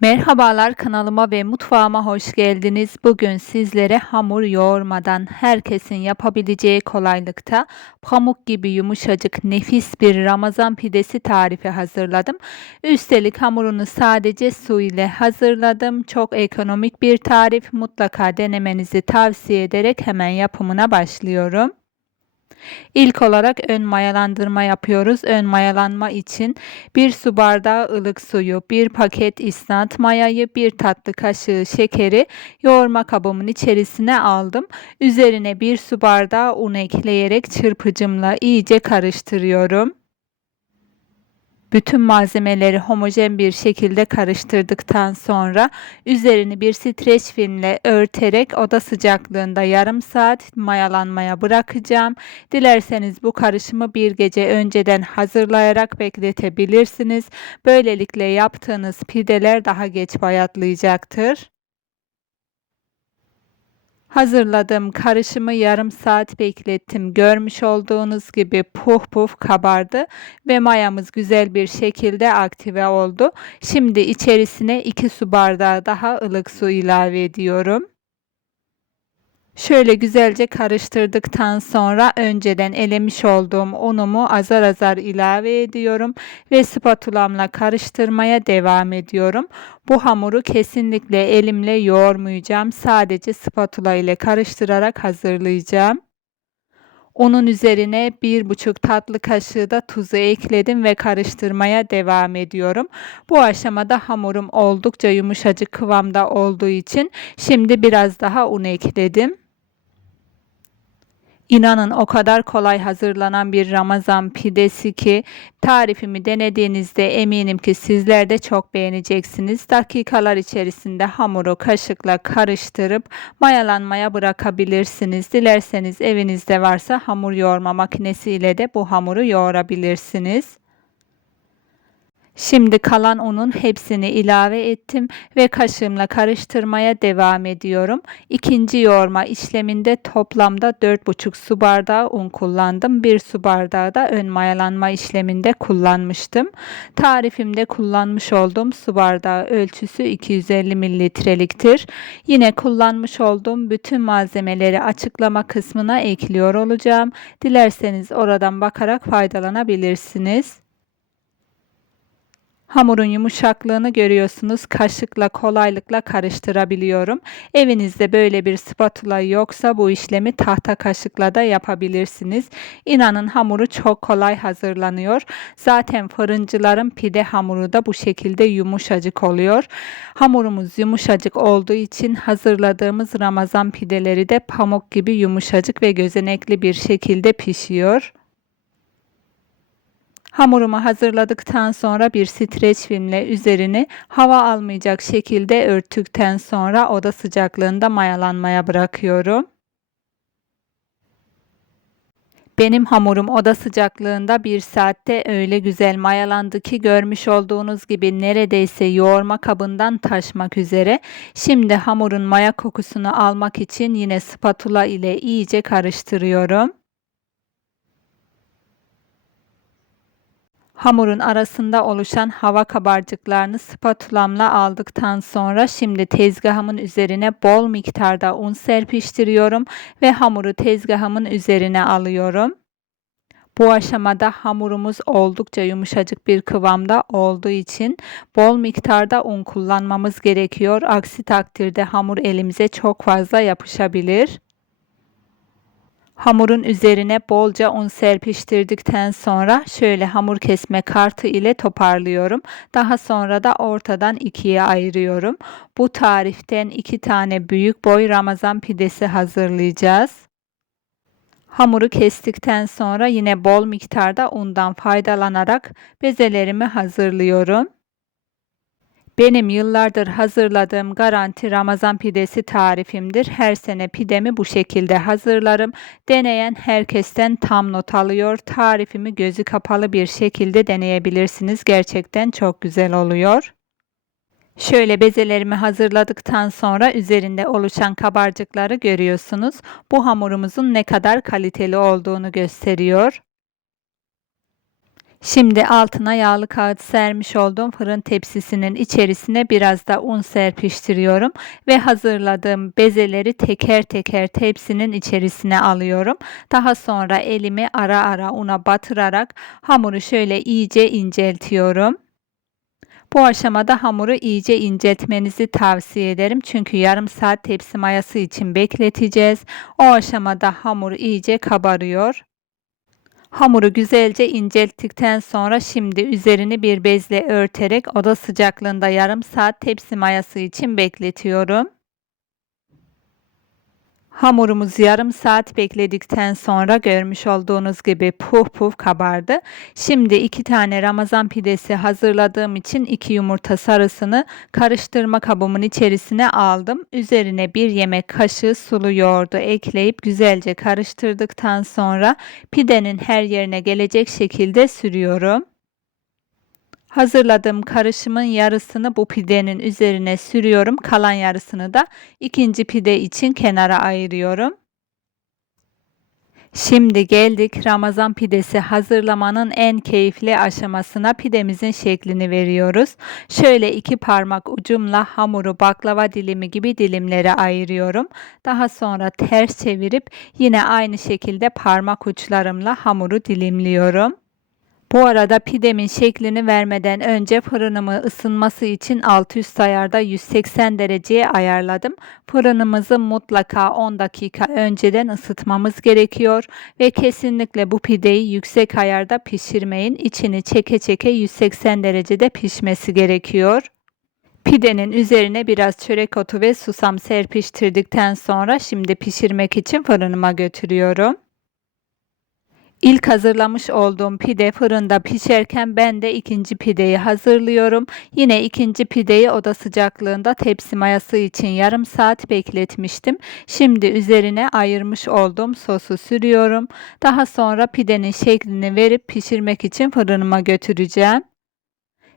Merhabalar kanalıma ve mutfağıma hoş geldiniz. Bugün sizlere hamur yoğurmadan herkesin yapabileceği kolaylıkta pamuk gibi yumuşacık nefis bir Ramazan pidesi tarifi hazırladım. Üstelik hamurunu sadece su ile hazırladım. Çok ekonomik bir tarif. Mutlaka denemenizi tavsiye ederek hemen yapımına başlıyorum. İlk olarak ön mayalandırma yapıyoruz. Ön mayalanma için 1 su bardağı ılık suyu, 1 paket isnat mayayı, 1 tatlı kaşığı şekeri yoğurma kabımın içerisine aldım. Üzerine 1 su bardağı un ekleyerek çırpıcımla iyice karıştırıyorum. Bütün malzemeleri homojen bir şekilde karıştırdıktan sonra üzerini bir streç filmle örterek oda sıcaklığında yarım saat mayalanmaya bırakacağım. Dilerseniz bu karışımı bir gece önceden hazırlayarak bekletebilirsiniz. Böylelikle yaptığınız pideler daha geç bayatlayacaktır. Hazırladığım karışımı yarım saat beklettim. Görmüş olduğunuz gibi puf puf kabardı ve mayamız güzel bir şekilde aktive oldu. Şimdi içerisine 2 su bardağı daha ılık su ilave ediyorum. Şöyle güzelce karıştırdıktan sonra önceden elemiş olduğum unumu azar azar ilave ediyorum ve spatulamla karıştırmaya devam ediyorum. Bu hamuru kesinlikle elimle yoğurmayacağım. Sadece spatula ile karıştırarak hazırlayacağım. Onun üzerine bir buçuk tatlı kaşığı da tuzu ekledim ve karıştırmaya devam ediyorum. Bu aşamada hamurum oldukça yumuşacık kıvamda olduğu için şimdi biraz daha un ekledim. İnanın o kadar kolay hazırlanan bir Ramazan pidesi ki tarifimi denediğinizde eminim ki sizler de çok beğeneceksiniz. Dakikalar içerisinde hamuru kaşıkla karıştırıp mayalanmaya bırakabilirsiniz. Dilerseniz evinizde varsa hamur yoğurma makinesi ile de bu hamuru yoğurabilirsiniz. Şimdi kalan unun hepsini ilave ettim ve kaşığımla karıştırmaya devam ediyorum. İkinci yoğurma işleminde toplamda 4,5 su bardağı un kullandım. 1 su bardağı da ön mayalanma işleminde kullanmıştım. Tarifimde kullanmış olduğum su bardağı ölçüsü 250 mililitreliktir. Yine kullanmış olduğum bütün malzemeleri açıklama kısmına ekliyor olacağım. Dilerseniz oradan bakarak faydalanabilirsiniz. Hamurun yumuşaklığını görüyorsunuz. Kaşıkla kolaylıkla karıştırabiliyorum. Evinizde böyle bir spatula yoksa bu işlemi tahta kaşıkla da yapabilirsiniz. İnanın hamuru çok kolay hazırlanıyor. Zaten fırıncıların pide hamuru da bu şekilde yumuşacık oluyor. Hamurumuz yumuşacık olduğu için hazırladığımız Ramazan pideleri de pamuk gibi yumuşacık ve gözenekli bir şekilde pişiyor. Hamurumu hazırladıktan sonra bir streç filmle üzerini hava almayacak şekilde örttükten sonra oda sıcaklığında mayalanmaya bırakıyorum. Benim hamurum oda sıcaklığında bir saatte öyle güzel mayalandı ki görmüş olduğunuz gibi neredeyse yoğurma kabından taşmak üzere. Şimdi hamurun maya kokusunu almak için yine spatula ile iyice karıştırıyorum. Hamurun arasında oluşan hava kabarcıklarını spatulamla aldıktan sonra şimdi tezgahımın üzerine bol miktarda un serpiştiriyorum ve hamuru tezgahımın üzerine alıyorum. Bu aşamada hamurumuz oldukça yumuşacık bir kıvamda olduğu için bol miktarda un kullanmamız gerekiyor. Aksi takdirde hamur elimize çok fazla yapışabilir. Hamurun üzerine bolca un serpiştirdikten sonra şöyle hamur kesme kartı ile toparlıyorum. Daha sonra da ortadan ikiye ayırıyorum. Bu tariften iki tane büyük boy Ramazan pidesi hazırlayacağız. Hamuru kestikten sonra yine bol miktarda undan faydalanarak bezelerimi hazırlıyorum. Benim yıllardır hazırladığım garanti Ramazan pidesi tarifimdir. Her sene pidemi bu şekilde hazırlarım. Deneyen herkesten tam not alıyor. Tarifimi gözü kapalı bir şekilde deneyebilirsiniz. Gerçekten çok güzel oluyor. Şöyle bezelerimi hazırladıktan sonra üzerinde oluşan kabarcıkları görüyorsunuz. Bu hamurumuzun ne kadar kaliteli olduğunu gösteriyor. Şimdi altına yağlı kağıt sermiş olduğum fırın tepsisinin içerisine biraz da un serpiştiriyorum ve hazırladığım bezeleri teker teker tepsinin içerisine alıyorum. Daha sonra elimi ara ara una batırarak hamuru şöyle iyice inceltiyorum. Bu aşamada hamuru iyice inceltmenizi tavsiye ederim. Çünkü yarım saat tepsi mayası için bekleteceğiz. O aşamada hamur iyice kabarıyor. Hamuru güzelce incelttikten sonra şimdi üzerini bir bezle örterek oda sıcaklığında yarım saat tepsi mayası için bekletiyorum. Hamurumuz yarım saat bekledikten sonra görmüş olduğunuz gibi puf puf kabardı. Şimdi iki tane ramazan pidesi hazırladığım için iki yumurta sarısını karıştırma kabımın içerisine aldım. Üzerine bir yemek kaşığı sulu yoğurdu ekleyip güzelce karıştırdıktan sonra pidenin her yerine gelecek şekilde sürüyorum. Hazırladığım karışımın yarısını bu pidenin üzerine sürüyorum. Kalan yarısını da ikinci pide için kenara ayırıyorum. Şimdi geldik Ramazan pidesi hazırlamanın en keyifli aşamasına pidemizin şeklini veriyoruz. Şöyle iki parmak ucumla hamuru baklava dilimi gibi dilimlere ayırıyorum. Daha sonra ters çevirip yine aynı şekilde parmak uçlarımla hamuru dilimliyorum. Bu arada pidemin şeklini vermeden önce fırınımı ısınması için alt üst ayarda 180 dereceye ayarladım. Fırınımızı mutlaka 10 dakika önceden ısıtmamız gerekiyor ve kesinlikle bu pideyi yüksek ayarda pişirmeyin. İçini çeke çeke 180 derecede pişmesi gerekiyor. Pidenin üzerine biraz çörek otu ve susam serpiştirdikten sonra şimdi pişirmek için fırınıma götürüyorum. İlk hazırlamış olduğum pide fırında pişerken ben de ikinci pideyi hazırlıyorum. Yine ikinci pideyi oda sıcaklığında tepsi mayası için yarım saat bekletmiştim. Şimdi üzerine ayırmış olduğum sosu sürüyorum. Daha sonra pidenin şeklini verip pişirmek için fırınıma götüreceğim.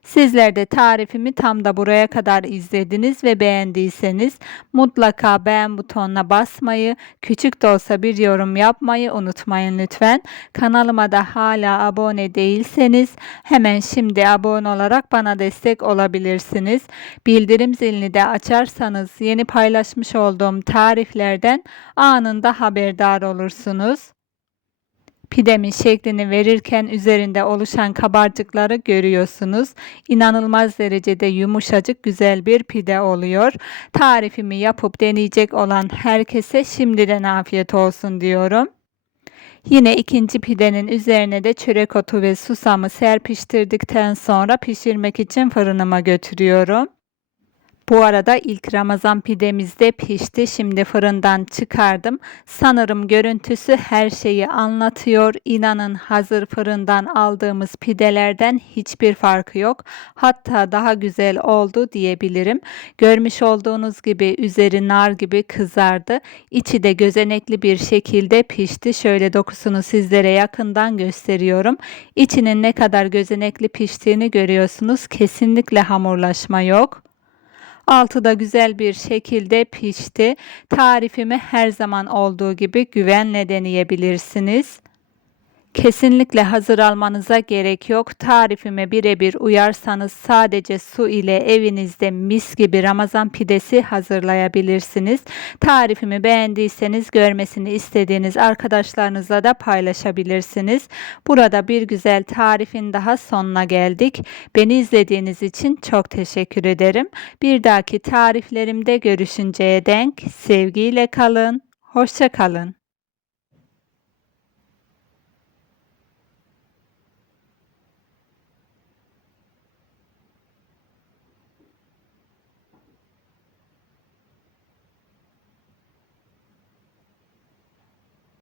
Sizler de tarifimi tam da buraya kadar izlediniz ve beğendiyseniz mutlaka beğen butonuna basmayı, küçük de olsa bir yorum yapmayı unutmayın lütfen. Kanalıma da hala abone değilseniz hemen şimdi abone olarak bana destek olabilirsiniz. Bildirim zilini de açarsanız yeni paylaşmış olduğum tariflerden anında haberdar olursunuz. Pidemin şeklini verirken üzerinde oluşan kabarcıkları görüyorsunuz. İnanılmaz derecede yumuşacık güzel bir pide oluyor. Tarifimi yapıp deneyecek olan herkese şimdiden afiyet olsun diyorum. Yine ikinci pidenin üzerine de çörek otu ve susamı serpiştirdikten sonra pişirmek için fırınıma götürüyorum. Bu arada ilk Ramazan pidemiz de pişti. Şimdi fırından çıkardım. Sanırım görüntüsü her şeyi anlatıyor. İnanın hazır fırından aldığımız pidelerden hiçbir farkı yok. Hatta daha güzel oldu diyebilirim. Görmüş olduğunuz gibi üzeri nar gibi kızardı. İçi de gözenekli bir şekilde pişti. Şöyle dokusunu sizlere yakından gösteriyorum. İçinin ne kadar gözenekli piştiğini görüyorsunuz. Kesinlikle hamurlaşma yok. Altı da güzel bir şekilde pişti. Tarifimi her zaman olduğu gibi güvenle deneyebilirsiniz. Kesinlikle hazır almanıza gerek yok. Tarifime birebir uyarsanız sadece su ile evinizde mis gibi Ramazan pidesi hazırlayabilirsiniz. Tarifimi beğendiyseniz görmesini istediğiniz arkadaşlarınızla da paylaşabilirsiniz. Burada bir güzel tarifin daha sonuna geldik. Beni izlediğiniz için çok teşekkür ederim. Bir dahaki tariflerimde görüşünceye denk sevgiyle kalın. Hoşça kalın.